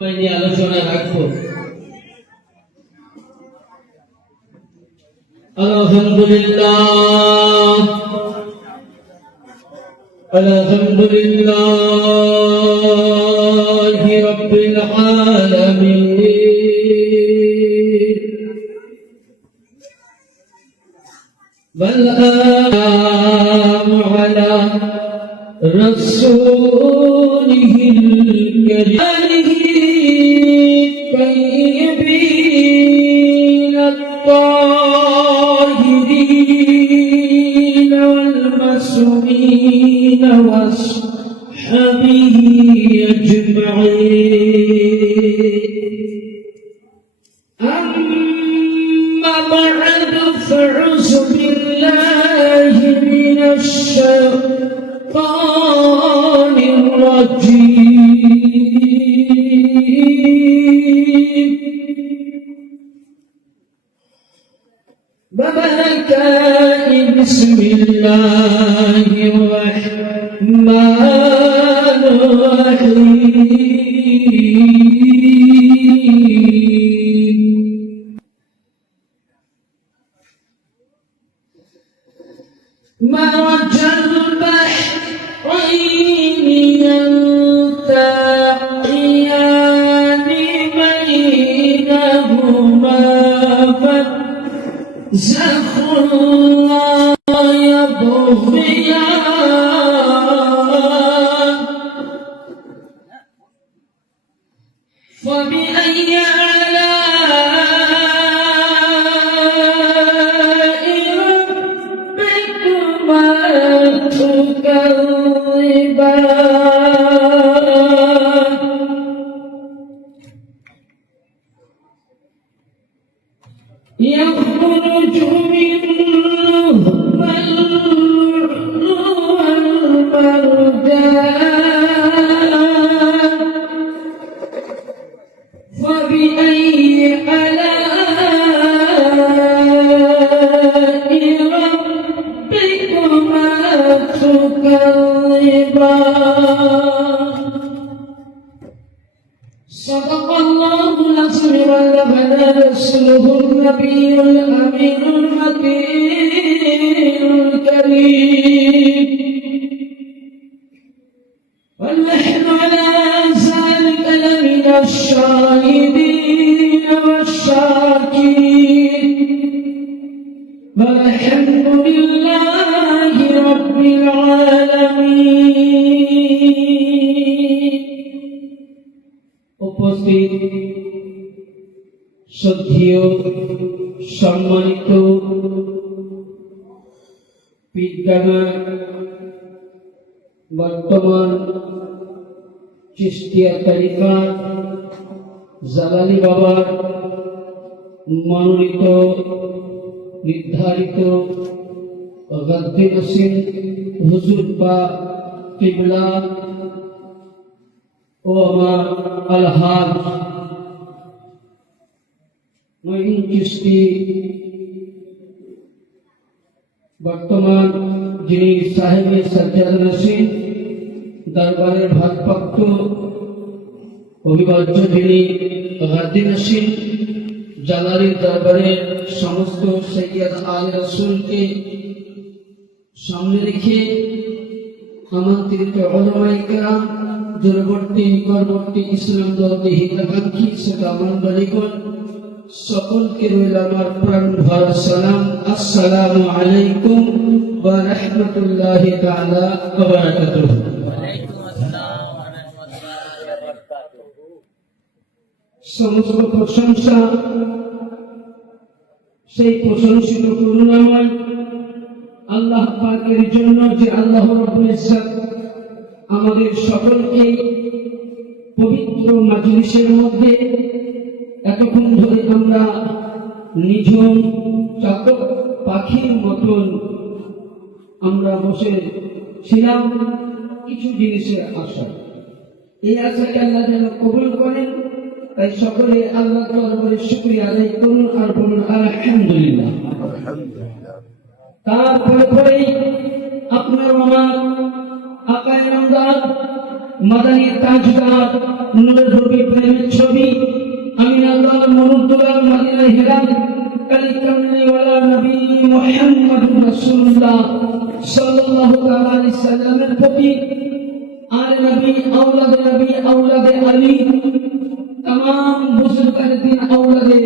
আলোচনা রাখবো। আলহামদুলিল্লাহ আলহামদুলিল্লাহি রাব্বিল আলামিন ওয়াল সালামু আলা রাসূলিহিল কারীম الطاهرين والمعصومين وأصحابه أجمعين أما بعد فأعوذ بالله من الشيطان الرجيم ببركات بسم الله الرحمن الرحيم مرج البحرين يلتقيان بينهما زخرا يبغيان فبأي آلاء ربكما تكذبان يخرج منهما اللؤلؤ والمرجان فبأي آلاء ربكما تكذبان صدق الله العظيم وبلغنا رسوله النبي الأمين الحكيم الكريم ونحن على ذلك لمن الشاهدين والشاكرين والحمد لله رب العالمين উপস্থিত শ্রদ্ধেয় সম্মানিত বিদ্যামান বর্তমান চিশতিয়া তরিকার জালালি বাবার মনোনীত নির্ধারিত গাদ্দে নসীম হুজুর বা কিবলা ও আমার আলহাজ মঈন চিশতি বর্তমান যিনি সাহেবে সজ্জাদ নসীম দরবারের ভারপ্রাপ্ত অভিভাজ্য যিনি গাদ্দে নসীম জালালির দরবারের সমস্ত সৈয়দ আলে রাসূলকে সামনে রেখে আমন্ত্রিত উলামায়ে কেরাম দূরবর্তী নিকটবর্তী ইসলাম জগতে হিতাকাঙ্ক্ষী শ্রোতা মণ্ডলীগণ সকলকে রইল আমার প্রাণ ভরা সালাম। আসসালামু আলাইকুম ওয়া রাহমাতুল্লাহি তাআলা ওয়া বারাকাতুহু। সমস্ত প্রশংসা সেই প্রশংসিত করুণাময় আল্লাহ পাকের জন্য যে আল্লাহ রাব্বুল ইজ্জত আমাদের সকলকে পবিত্র মাজলিসের মধ্যে এতক্ষণ ধরে আমরা নিঝুম চাতক পাখির মতন আমরা বসে ছিলাম কিছু জিনিসের আশা। এই আশাকে আল্লাহ যেন কবুল করেন, তাই সকলে আল্লাহ দরবারে শুকরিয়া আদায় করুন আর বলুন আলহামদুলিল্লাহ। তারপরে আপনার আমার আকায়ে নামদার মাদানী তাজদার নূরের রবি প্রেমের রাসূলুল্লাহ সাল্লাল্লাহু তাআলা আলাইহি সাল্লামের প্রতি আর নবী আওলাদে আলী तमाम বুজুর্গান দিন আওলাদে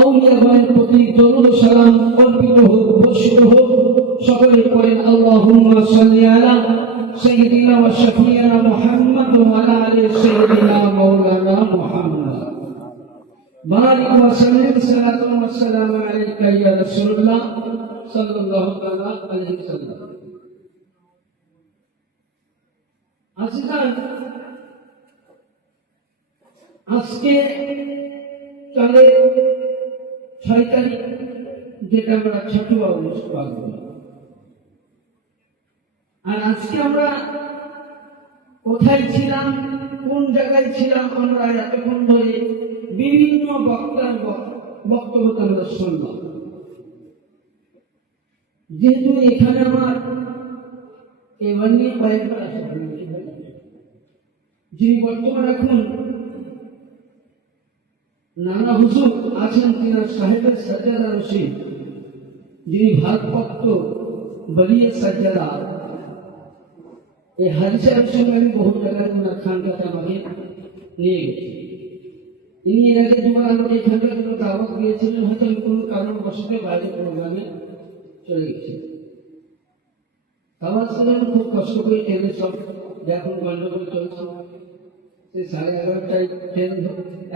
আউলিয়াগণের প্রতি দরুদ সালাম অর্পিত হোক বর্ষিত হোক। সকলে পড়েন আল্লাহুম্মা সাল্লি আলা সাইয়্যিদিনা ওয়া শাফিঈনা মুহাম্মদ ওয়া আলা আলি সাইয়্যিদিনা মাওলানা মুহাম্মদ বারিক ওয়া সাল্লিম সালাতু ওয়া সালামু আলাইকা ইয়া রাসূলুল্লাহ সাল্লাল্লাহু তাআলা আলাইহি ওয়াসাল্লাম। আজকে চলে 6 তারিখ, যেটা আমরা ছোট অগস্ট পালন করি। আর আজকে আমরা কোথায় ছিলাম, কোন জায়গায় ছিলাম, আমরা এতক্ষণ ধরে বিভিন্ন বক্তার বক্তব্য আমরা শুনলাম। যেহেতু এখানে আমার এবার নিয়ে কয়েকবার আসা, যিনি বর্তমান এখন নানা হুজুর আছেন, কিনা সাহেবের সাজ্জাদা রশিদ, যিনি ভারপ্রাপ্ত বলিয়ে সাজ্জাদা, এই হাজি সাহেবের সঙ্গে আমি বহু জায়গায় ওনার খানকাতে আমাকে নিয়ে গেছি। ইনি এর আগে যখন আমাকে এখানকার কোনো দাওয়াত দিয়েছিলেন, হয়তো আমি কোনো কারণবশত বাইরে প্রোগ্রামে চলে গেছি। দাওয়াত ছিলেন খুব কষ্ট করে ট্রেনে, সব এখন গন্ডগোল চলছে। 11:30টায় ট্রেন,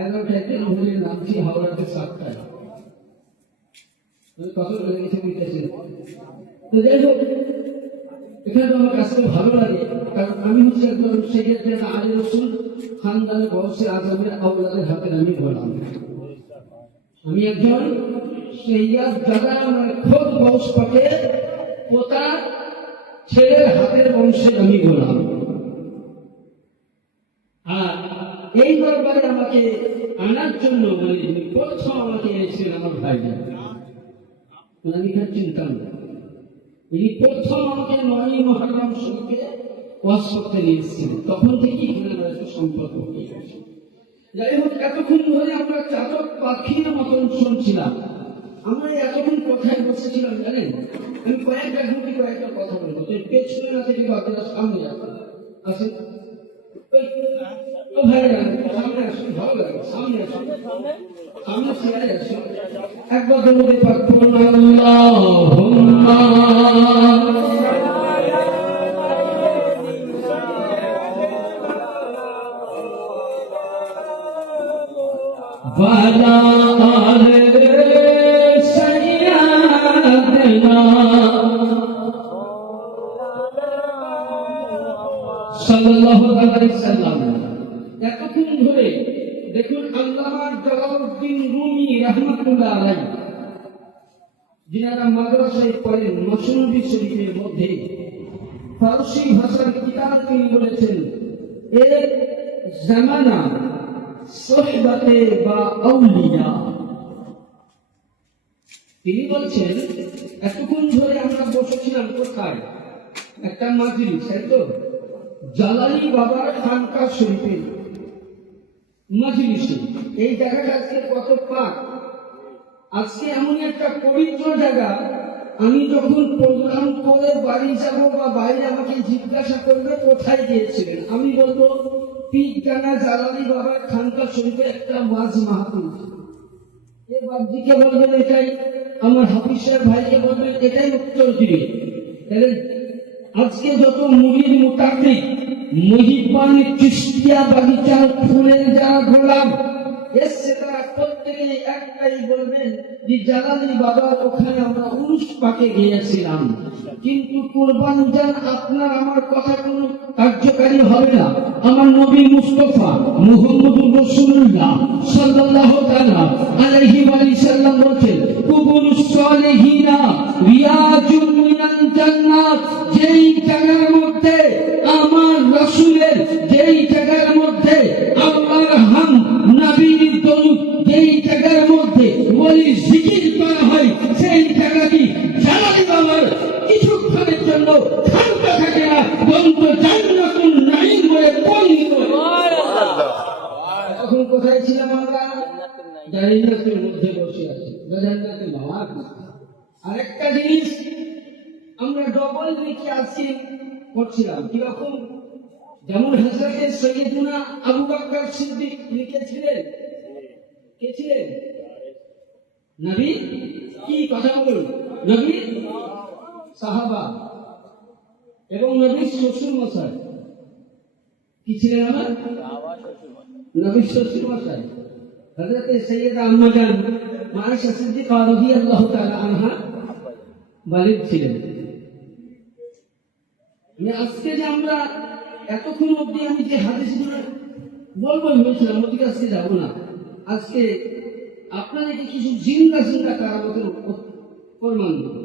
11টায় ট্রেন হলে নামছি হাওড়াতে 7টায়। কত লেগেছে বুঝতেছেন? তো যাই হোক, এখানে আমার কাছে ভালো লাগে, কারণ আমি হচ্ছে একজন সেক্ষেত্রে আলী রসুল খানদানের বংশে আজমের আওলাদের হাতের আমি গোলাম। আমি একজন সৈয়দ দাদা খোদ বংশ পাকে পোতা ছেলের হাতের বংশের আমি গোলাম। আর এই দরবারে আমাকে আনার জন্য প্রথম আমাকে এনেছিলেন আমার ভাইজান, আমি এখানে চিনতাম না। তিনি প্রথম আমাকে 9 মুহররম শরীফে ওয়াজ করতে নিয়েছিলেন, তখন থেকেই এখানে একটা সম্পর্ক হয়ে গেছে। যাই হোক, এতক্ষণ ধরে আমরা চাতক পাখির মতন শুনছিলাম। আমরা এতক্ষণ কোথায় বসেছিলাম জানেন? আমি কয়েকটা কথা বলবো, পেছনে না থেকে আপনারা সামনে আসেন। সামনে আসুন, ভালো লাগে, সামনে আসুন, সামনে চেয়ারে আসুন। একবার দরুদ পাক পড়ুন, আল্লাহুম্মা ওয়ালা আলি সাইয়্যিদিনা সাল্লাল্লাহু আলাইহি ওয়াসাল্লাম। এতক্ষণ ধরে দেখুন আল্লামা জালালউদ্দিন রুমি রাহমাতুল্লাহ আলাইহি, যিনারা মাদ্রাসায় পড়েন, মসনবী শরীফের মধ্যে ফারসি ভাষার কিতাব তিনি বলেছেন, এর জামানা সোহবতে বা আউলিয়া। তিনি বলছেন এতক্ষণ ধরে আমরা বসেছিলাম কোথায়? একটা মাজলিস, তাই তো? জালালি বাবার খানকা শরীফে মাজলিসে। এই জায়গাটা আজকে কত পাক, আজকে এমন একটা পবিত্র জায়গা। আমি যখন প্রোগ্রাম করে বাড়ি যাব বা বাইরে আমাকে জিজ্ঞাসা করবে কোথায় গিয়েছিলেন, আমি বলবো পীরগানা জালালি বাবার খানকা শরীফে একটা ওয়াজ মাহফিল। এ বাবজিকে বলবেন এটাই, আমার হাফিজ সাহেব ভাইকে বলবেন এটাই উত্তর দিবে। আজকে যত মুরিদ মুতাকিদ মুহিব্বানি চিশতিয়া বাগিচার ফুলের যারা গোলাম এসছে, তারা প্রত্যেকে একটাই বলবেন যে জালালি বাবার ওখানে আমরা উরুস পাকে গিয়েছিলাম। কিন্তু কুরবান জান, আপনার আমার কথা কোনো কার্যকারী হবে না। আমার নবী মুস্তাফা মুহাম্মদুর রাসূলুল্লাহ সাল্লাল্লাহু তাআলা আলাইহি ওয়া সাল্লাম বলেছেন, কুবুরুস সালিহিনা রিয়াজুন মিনাল জান্নাত। যেই জায়গার মধ্যে আমার রাসূলের, যেই জায়গার মধ্যে আল্লাহর হাম নবীর দরুদ, যেই জায়গার মধ্যে ওলি জিকির করা হয়, সেই জায়গাটি জালালি বাবার কিছুক্ষণের জন্য খানকা থাকে না, বরঞ্চ জান্নাতুন নাঈম বলে পরিচিত। এখন কোথায় ছিলাম আমরা? জান্নাতের মধ্যে বসে আছি, জান্নাতের বাবা। আরেকটা জিনিস আমরা ডবল লিখে আজকে করছিলাম কিরকম, যেমন হযরতে সৈয়দুনা আবু বকর সিদ্দিক লিখেছিলেন, কে ছিলেন? নবী কি কথা বলুন, নবী সাহাবা এবং নবীর শ্বশুর মশাই কি ছিলেন? আমার নবীর শ্বশুর মশাই হযরতে সৈয়দা আম্মা জান আয়েশা সিদ্দিকা রাদিয়াল্লাহু তাআলা আনহা ওয়ালিদ ছিলেন। আজকে যে আমরা এতক্ষণ অব্দি আমি যে হাদিসগুলো বলবো ভেবেছিলাম, ওদিকে আজকে যাবো না। আজকে আপনাদেরকে কিছু জিন্দা জিন্দা কারামতের প্রমাণ দেবো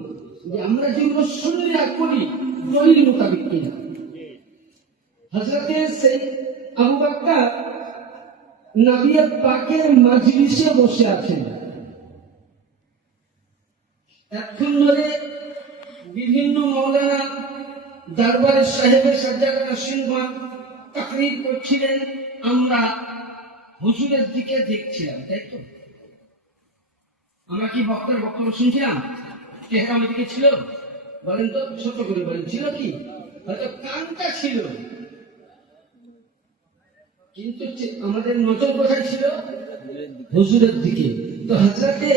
যে আমরা যেগুলো শুনে করি দলিল মোতাবিক কিনা। হযরতে আবু বকর নবী পাকের মাজলিসে বসে আছেন, এতক্ষণ ধরে বিভিন্ন মাওলানা দরবারের সাহেবের সাজ্জাদানা সিনমান তাকরীর করছিলেন, আমরা হুজুরের দিকে দেখছিলাম, তাই তো? আমরা কি বক্তার বক্তব্য শুনছিলাম? চেহারা আমার দিকে ছিল? বলেন তো, ছোট করে বলেন, ছিল কি? হয়তো কানটা ছিল, কিন্তু আমাদের নজর কোথায় ছিল? হুজুরের দিকে। তো হযরতে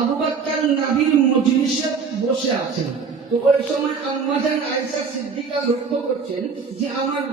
আবু বকর নবীর মজলিসে বসে আছেন, তো ওই সময় আম্মা জান আয়েশা সিদ্দিকা লক্ষ্য করছেন যে আমার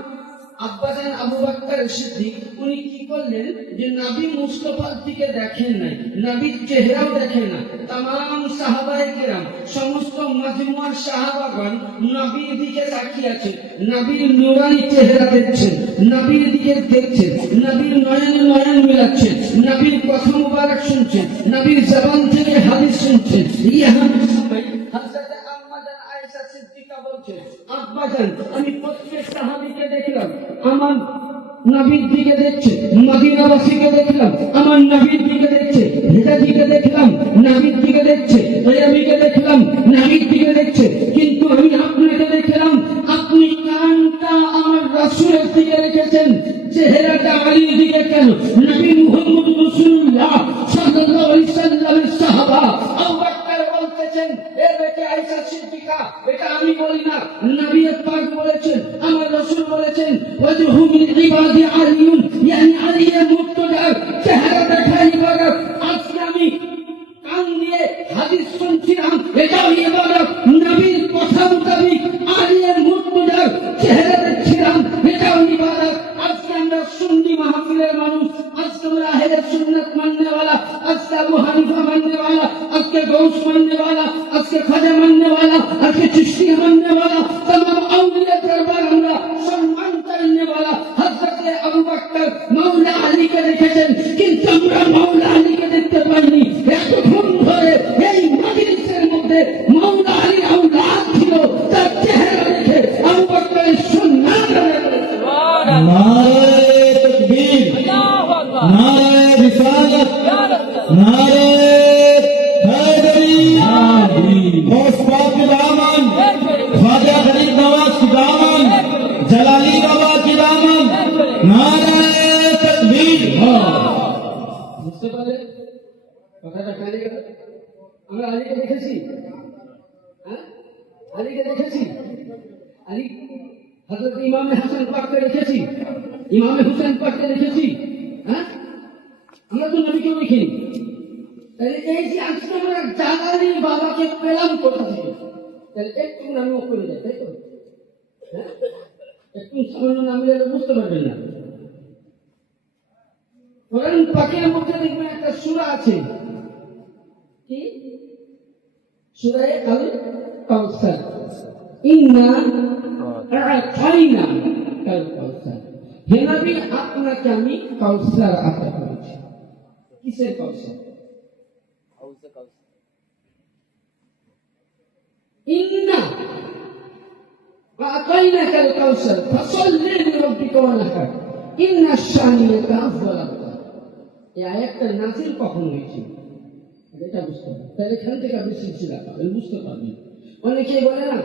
আব্বাজান আবু বকর সিদ্দিক উনি কি করলেন যে নবী মুস্তাফার দিকে দেখেন নাই, নবীর চেহারাও দেখেন না। तमाम সাহাবায়ে কেরাম সমস্ত মাজমুআর সাহাবাগণ নবীর দিকে তাকিয়ে আছেন, নবীর নূরানি চেহারা দেখছেন, নবীর দিকে দেখছেন, নবীর নয়নে নয়ন মিলাচ্ছেন, নবীর কথা মুবারক শুনছেন, নবীর জবান থেকে হাদিস শুনছেন। ইহা সবাই হযরত আম্মা জান আয়েশা সিদ্দিকা বলছেন, আব্বাজান আমি প্রত্যেক সাহাবীকে দেখলাম আমার নবীর দিকে দেখছে, মদিনাবাসীকে দেখলাম আমার নবীর দিকে দেখছে, হেদাদিকে দেখলাম নবীর দিকে দেখছে, ওয়ামিকে দেখলাম নবীর দিকে দেখছে, কিন্তু আমি আপনাকে দেখলাম আপনি কানটা আমার রাসূলের দিকে রেখেছেন, চেহারাটা আলীর দিকে কেন? নবী মুহাম্মদ রাসূলুল্লাহ সাল্লাল্লাহু আলাইহি ওয়াসাল্লামের সাহাবা আবু বকর বলতেছেন, এ বেটা আয়েশা সিদ্দিকা, এটা আমি বলি না, নবী পাক বলেছেন, আমার রাসূল বলেছেন, ওয়াজহু মিন ইবাদি আলিয়ুন, ইয়ানি আলিয়ের মুক্তদার চেহারা দেখা ইবাদত। আজকে আমি কান দিয়ে হাদিস শুনছিলাম, এটাও ইবাদত। নবীর কথা মোতাবিক আলিয়ের মুক্তদার চেহারা দেখছিলাম, এটাও ইবাদত। আজকে আমরা সুন্নি মাহফিলের মানুষ, আজকে আমরা আহলে সুন্নাত মাননেওয়ালা, আজকে আবু হানিফা মাননেওয়ালা, আজকে গৌস মাননেওয়ালা, আজকে খাজা মাননেওয়ালা, আজকে চিশতিয়া মাননেওয়ালা, तमाम আউলিয়া দরবার আমরা সম্মান করনেওয়ালা। হযরতে আবু বকর মাওলা আলীকে দেখেছেন, কিন্তু আমরা মাওলা আলীকে দেখতে পাইনি। এতক্ষণ ধরে এই মাজলিসের মধ্যে মাওলা আলীর আওলাদ ছিল, তার চেহারা দেখে আবু বকরের সুন্নাত আদায় করেছে। नारे तकबीर, नारे रिसालत, नारे हैदरी, गौस पाक की दामन, ख्वाजा गरीब नवाज की दामन, जलाली बाबा की दामन, नारे तकबीर। বুঝতে পারলে কথাটা? কানে গেল? আমরা আলীকে দেখেছি, হ্যাঁ আলীকে দেখেছি, আলী হযরত ইমামে হাসান পাককে দেখেছি, ইমামে হুসেন পাককে দেখেছি, হ্যাঁ আমরা তো নবীকেও দেখিনি। তাহলে এই যে আজকে আমরা জালালি বাবাকে পেলাম কোথা থেকে? তাহলে একটু নামও করে যায়, তাই তো? হ্যাঁ একটু সামান্য নাম দিলে বুঝতে পারবেন না। কোরআন পাকের মধ্যে দেখবেন একটা সূরা আছে, কি সূরা আল কাউসার, ইন্না আ'তাইনা কাল কাউসার। হে নবী আপনাকে আমি কাউসার আতা করেছি। কিসের কাউসার? ইন্না আ'তাইনা কাল কাউসার ফাসাল্লি লিরাব্বিকা ওয়ানহার ইন্না শানিয়াকা হুয়াল আবতার। এই আয়াতটা নাযিল কখন হয়েছিল এটা বুঝতে হবে, তাহলে এখান থেকে আপনি সিলসিলা পাবেন, বুঝতে পারবেন। অনেকে বলে না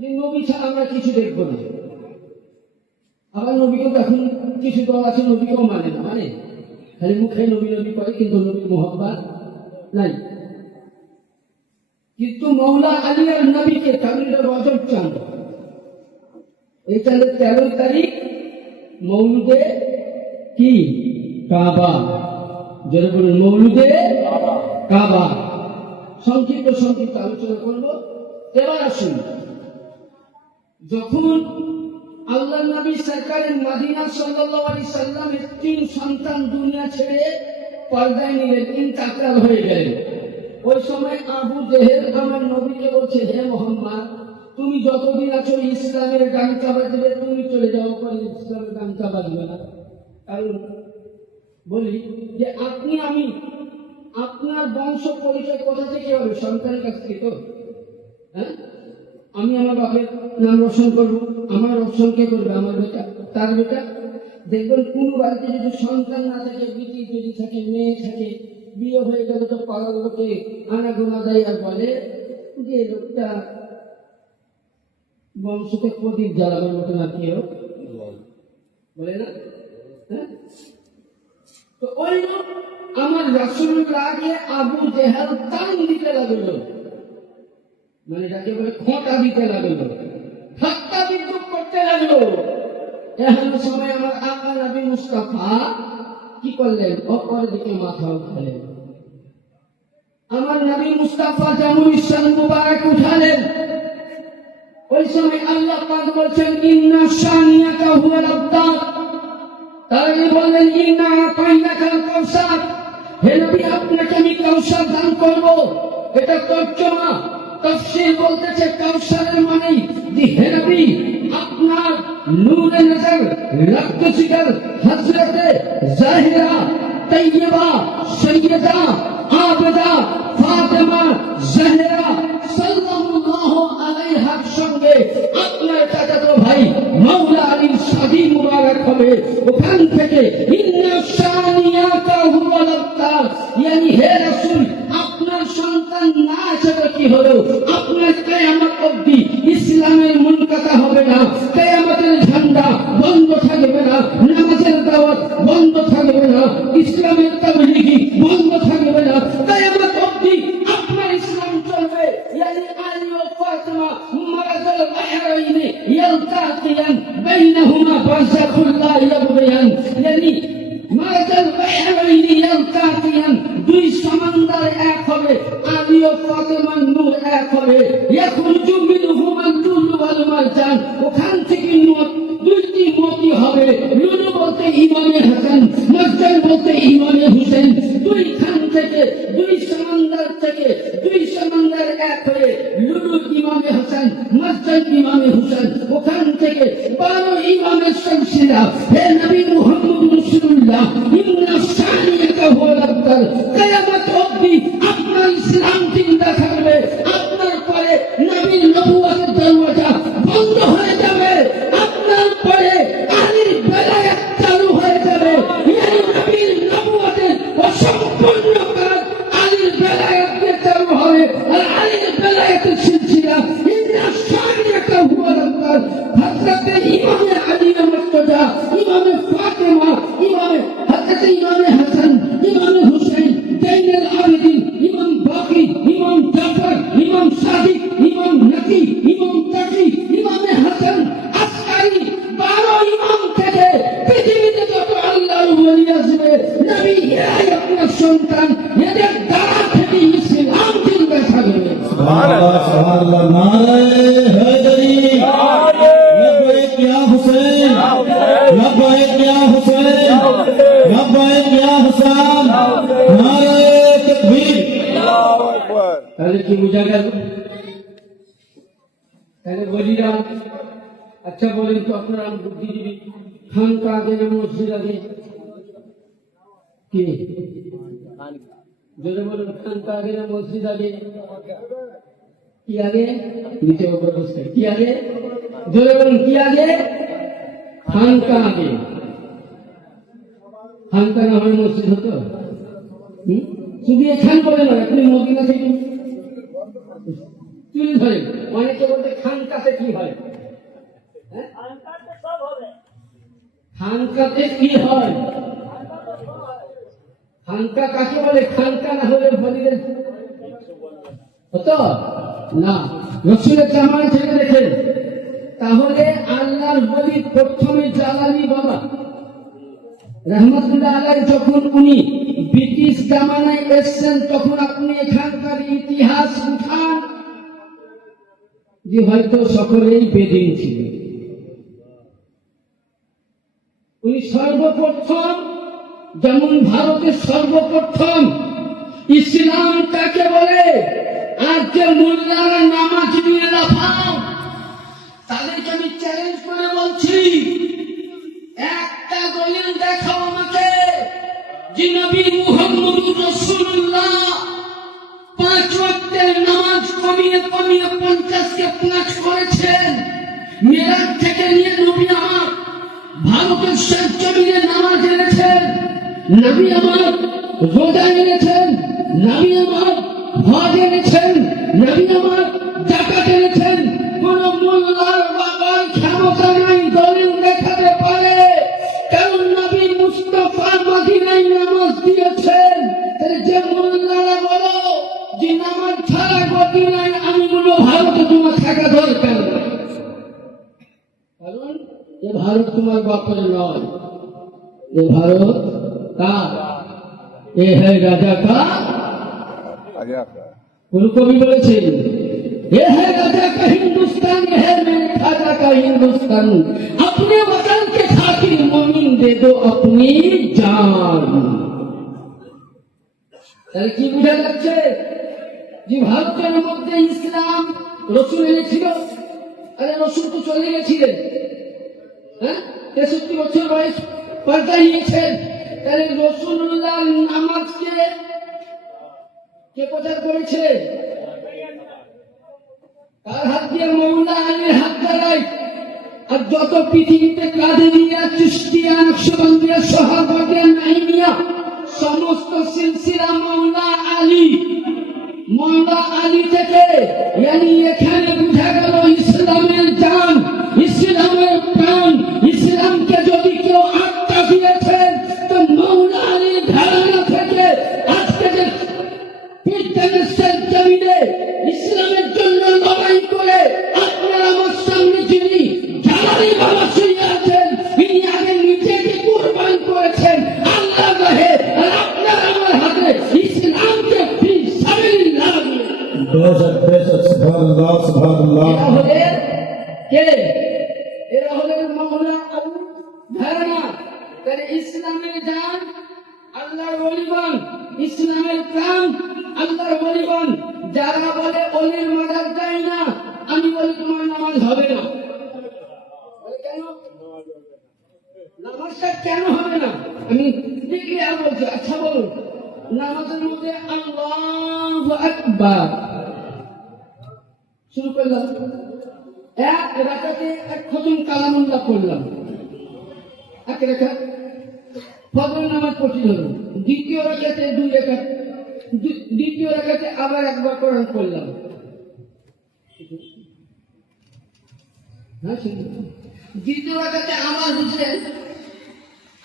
যে নবী ছাড়া আমরা কিছু দেখবো না, আবার নবীকেও এখন কিছু দল আছে নবীকেও মানে না, মানে খালি মুখে নবী নবী করে কিন্তু নবীর মোহাব্বত নাই। কিন্তু মৌলা আলী আর নবীকে তাহলে রজব চাঁদ, এটা 13 তারিখ মৌলুদে কি কাবা, যারা বলেন মৌলুদে কাবা। সংক্ষিপ্ত আলোচনা করবো। এবার আসুন, যখন আল্লাহ নবী সরকারের মদিনা সাল্লাল্লাহু আলাইহি সাল্লামের 3 সন্তান দুনিয়া ছেড়ে পর্দায় নিলেন, ইন্তেকাল হয়ে গেলেন, ওই সময় আবু জেহেল আমার নবীকে বলছে, হে মোহাম্মদ, তুমি যতদিন আছো ইসলামের ডাঙ্কা বাজবে, তুমি চলে যাও, পরে ইসলামের ডাঙ্কা বাজবে না। কারণ বলি যে আমি আপনার বংশ পরিচয় কোথা থেকে হবে? সন্তানের কাছ থেকে তো। হ্যাঁ, আমি আমার বাপের নাম রোশন করবো, আমার রোশন কে করবে? আমার বেটা, তার বেটা। দেখবেন কোন বাড়িতে যদি সন্তান না থাকে, বিটি যদি থাকে, মেয়ে থাকে, বিয়ে হয়ে গেল তো পাড়ার লোকে আনাগোনা দেয় আর বলে যে লোকটা বংশকে প্রদীপ জ্বালানোর মতো না, কেউ বলে না। হ্যাঁ, তো ওই লোক আমার রাসূলুল্লাহকে আবু জেহেল টান দিতে লাগলো, মানে যাকে বলে খোঁটা দিতে লাগলো, ঠাট্টা বিদ্রুপ করতে লাগলো। এমন সময় আমার আকা নবী মুস্তাফা কি করলেন? অপর দিকে মাথা উঠালেন। আমার নবী মুস্তাফা যেমন ইসলাম মুবারক উঠালেন, ওই সময় আল্লাহ পাক বলছেন, ইন্না শানিয়াকা হুয়াল আবতার। তাই বলেন, ইন্না আতাইনাকাল কাউসার, হে নবী আপনাকে আমি কাউসার দান করব। এটা তর্জমা, তাফসীর বলতেছে কাউসারের মানে যে হে নবী আপনার নূরে নজর রক্ত জিগর হযরতে জাহিরা তাইয়্যিবা সৈয়দা আবেদা ফাতেমা জাহরা সাল্লাল্লাহু আলাইহার সঙ্গে আপনার চাচাতো ভাই মাওলা আলীর শাদী মুবারক হবে। ওখান থেকে ইন্না শানিয়াকা হুয়াল আবতার, yani হে রাসূল আপনার সন্তান না আছে তো কি হলো, আপনার কিয়ামত অবধি ইসলামের মুনকাতা হবে না, কিয়ামতের ঝান্ডা বন্ধ থাকবে না, নামাজের দাওয়াত বন্ধ থাকবে না, ইসলামের তাবলীগি বন্ধ থাকবে না, কিয়ামত অবধি আপনার ইসলাম চলবে। yani আলী ও ফাতেমা মারাজাল বাহরাইন ইয়ালতাকিয়ান বাইনাহুমা বারযাখুল লা ইয়াবগিয়ান, yani মারাজাল বাহরাইন ইয়ালতাকিয়ান, দুই সমুদ্র এক হবে, আলী ও ফাতেমার নূর এক হবে। ইয়াখরুজু মিনহুমাল লুলু ওয়াল মারজান, ওখান থেকে দুইটি মতি হবে। লুলু বলতে ইমামে হাসান, মারজান বলতে ইমামে হুসেন। দুইখান থেকে, দুই সমুদ্র থেকে, দুই সমুদ্র এক হয়ে লুলু ইমামে হাসান, মারজান ইমামে হুসেন। ওখান থেকে 12 ইমামের সিলসিলা। হে নবী মুহাম্মদ রাসূলুল্লাহ, ইন্না শানিয়াকা হুয়াল আবতার, কিয়ামত অবধি আপনার ইসলাম জিন্দা থাকবে। আপনার পরে নবীর নবুয়তের দরওয়াজা বন্ধ হয়ে যাবে, আপনার পরে আলীর বেলায়েত চালু হয়ে যাবে। এই নবীর নবুয়তের অসম্পূর্ণ কাজ আলীর বেলায়েত দিয়ে চালু হবে, আর আলীর বেলায়েতের সিলসিলা ইন্না শানিয়াকা হুয়াল আবতার। হযরতে ইমামে আলী মুর্তজা, ইমামে ফাতেমা, ইমামে হযরতে ইমামে হাসান, ইমামে হুসাইন, জাইনুল আবেদিন, ইমাম বাকি, ইমাম জাফর, ইমাম সাদিক, ইমাম নকি, ইমাম তাকি, ইমামে হাসান আসকারি, 12 ইমাম থেকে পৃথিবীতে যত আল্লাহর ওলি আসবে, নবী এরাই আপনার সন্তান, এদের দ্বারা থেকে ইসলাম জিন্দা থাকবে। সুবহানাল্লাহ, সুবহানাল্লাহ। নারে হায়দারি, লব্বাইক ইয়া হুসেন, লব্বাইক ইয়া হুসেন, লব্বাইক ইয়া হাসান। নারে তাকবীর। তাহলে কি বোঝা গেল? তাহলে বলিলাম, আচ্ছা বলেন তো আপনারা বুদ্ধিজীবী, খানকা আগে না মসজিদ আগে? কি যদি বলুন, খানকা আগে না মসজিদ আগে? কি আগে? নিচে উপর বসতে কি আগে? জোরে বলুন, কি আগে? খানকা আগে। খানকা না হয় মসজিদ হতো? শুধু এখান বলে নয়, আপনি মদিনা থেকে তুলে ধরেন। অনেকে বলতে খানকাতে কি হয়? খানকাতে কি হয়? খানকা কাকে বলে? খানকা না হলে বলিলেন হতো? না, রসুলের জামানা থেকে দেখেন। তাহলে আল্লাহর বলি প্রথমে জালালি বাবা রহমতুল্লাহ আলাইহি যখন উনি ব্রিটিশ জামানায় এসছেন, তখন আপনি এখানকার ইতিহাস উঠান যে হয়তো সকলেই বেদিন ছিল। উনি সর্বপ্রথম, যেমন ভারতের সর্বপ্রথম ইসলাম কাকে বলে, আর যে মোল্লারা নামাজ নিয়ে লাফাও, তাদেরকে আমি চ্যালেঞ্জ করে বলছি, একটা দলিল দেখাও আমাকে যে নবী মুহাম্মদুর রাসূলুল্লাহ 5 ওয়াক্তের নামাজ কমিয়ে 50-কে 5 করেছেন। মিলাদ থেকে নিয়ে নবী আমার ভারতের শেষ জমিনে নামাজ এনেছেন, নবী আমার রোজা এনেছেন, নবী আমার হজ এনেছেন, নবী আমার যাকাত এনেছেন। কোন মোল্লার বাবার ক্ষমতা নাই দলিল দেখাতে পারে, কারণ নবী মুস্তাফা মদিনায় নামাজ দিয়েছেন। তাহলে যে মোল্লারা বলো যে নামাজ ছাড়া গতি নাই, আমি বলবো ভারতে তোমার থাকা দরকার নাই, কারণ এ ভারত তোমার বাপের নয়, এ ভারত কার? এ হ্যাঁ রাজা কা। কোন কবি বলেছেন ये है राजा का हिंदुस्तान, ये है मेरे खाजा का हिंदुस्तान, अपने वतन के खातिर मोमिन दे दो अपनी जान। তাহলে কি বুঝা যাচ্ছে যে ভারতের মধ্যে ইসলাম রসুল এনেছিল? আরে রসুল তো চলে গেছিলেন, হ্যাঁ 63 বছর বয়স পর্দা নিয়েছেন। তাহলে রসুল্লাহ নামাজকে কে প্রচার করেছে? তার হাত দিয়ে মৌলা আলীর হাত দ্বারাই। আর যত পৃথিবীতে কাদেরিয়া, চিশতিয়া, নকশবন্দিয়া, সোহরাওয়ার্দিয়া, নাইমিয়া সমস্ত সিলসিলা মৌলা আলী থেকে, yani এখানে বুঝা গেল ইসলামের জান, ইসলামের প্রাণ। ইসলামকে যদি কেউ আটকা দিয়েছেন তো মৌলা আলীর ঘরানা থেকে। আজকে যে পৃথিবীর জমিনে ইসলামের জন্য লড়াই করে আপনার আমার সামনে যিনি জালালি বাবা শুয়ে আছেন, তিনি আগে নিজেকে কুরবান করেছেন আল্লাহর রাহে, আর আপনার আমার হাতে ইসলামকে ফি সাবিলিল্লাহ দিয়ে। बेशक बेशक सुभानअल्लाह सुभानअल्लाह। এরা হলেন মৌলা আবু ঘরানা। তাহলে ইসলামের জান আল্লাহর ওলিগণ, ইসলামের প্রাণ আল্লাহর ওলিগণ। যারা বলে ওলির মাজার যায় না, আমি বলি তোমার নামাজ হবে না। বলে কেন? নামাজটা কেন হবে না? আমি ক্লিয়ার বলছি। আচ্ছা বলুন, নামাজের মধ্যে আল্লাহু আকবার শুরু করলাম, এক রাকাতে এক খতম কালামুল্লাহ পড়লাম, এক রাকাত ফজর নামাজ পড়তে হলো, দ্বিতীয় রাকাতে 2 রাকাত, দ্বিতীয় রাকাতে আবার একবার কোরআন পড়লাম। হ্যাঁ, দ্বিতীয় রাকাতে আবার বুঝলেন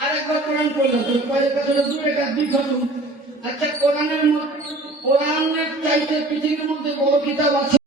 আরেকবার কোরআন পড়লাম, তো কয় রাকাত হলো? 2 রাকাত, 2 খতম। আচ্ছা, কোরআনের চাইতে পৃথিবীর মধ্যে বড় কিতাব আছে?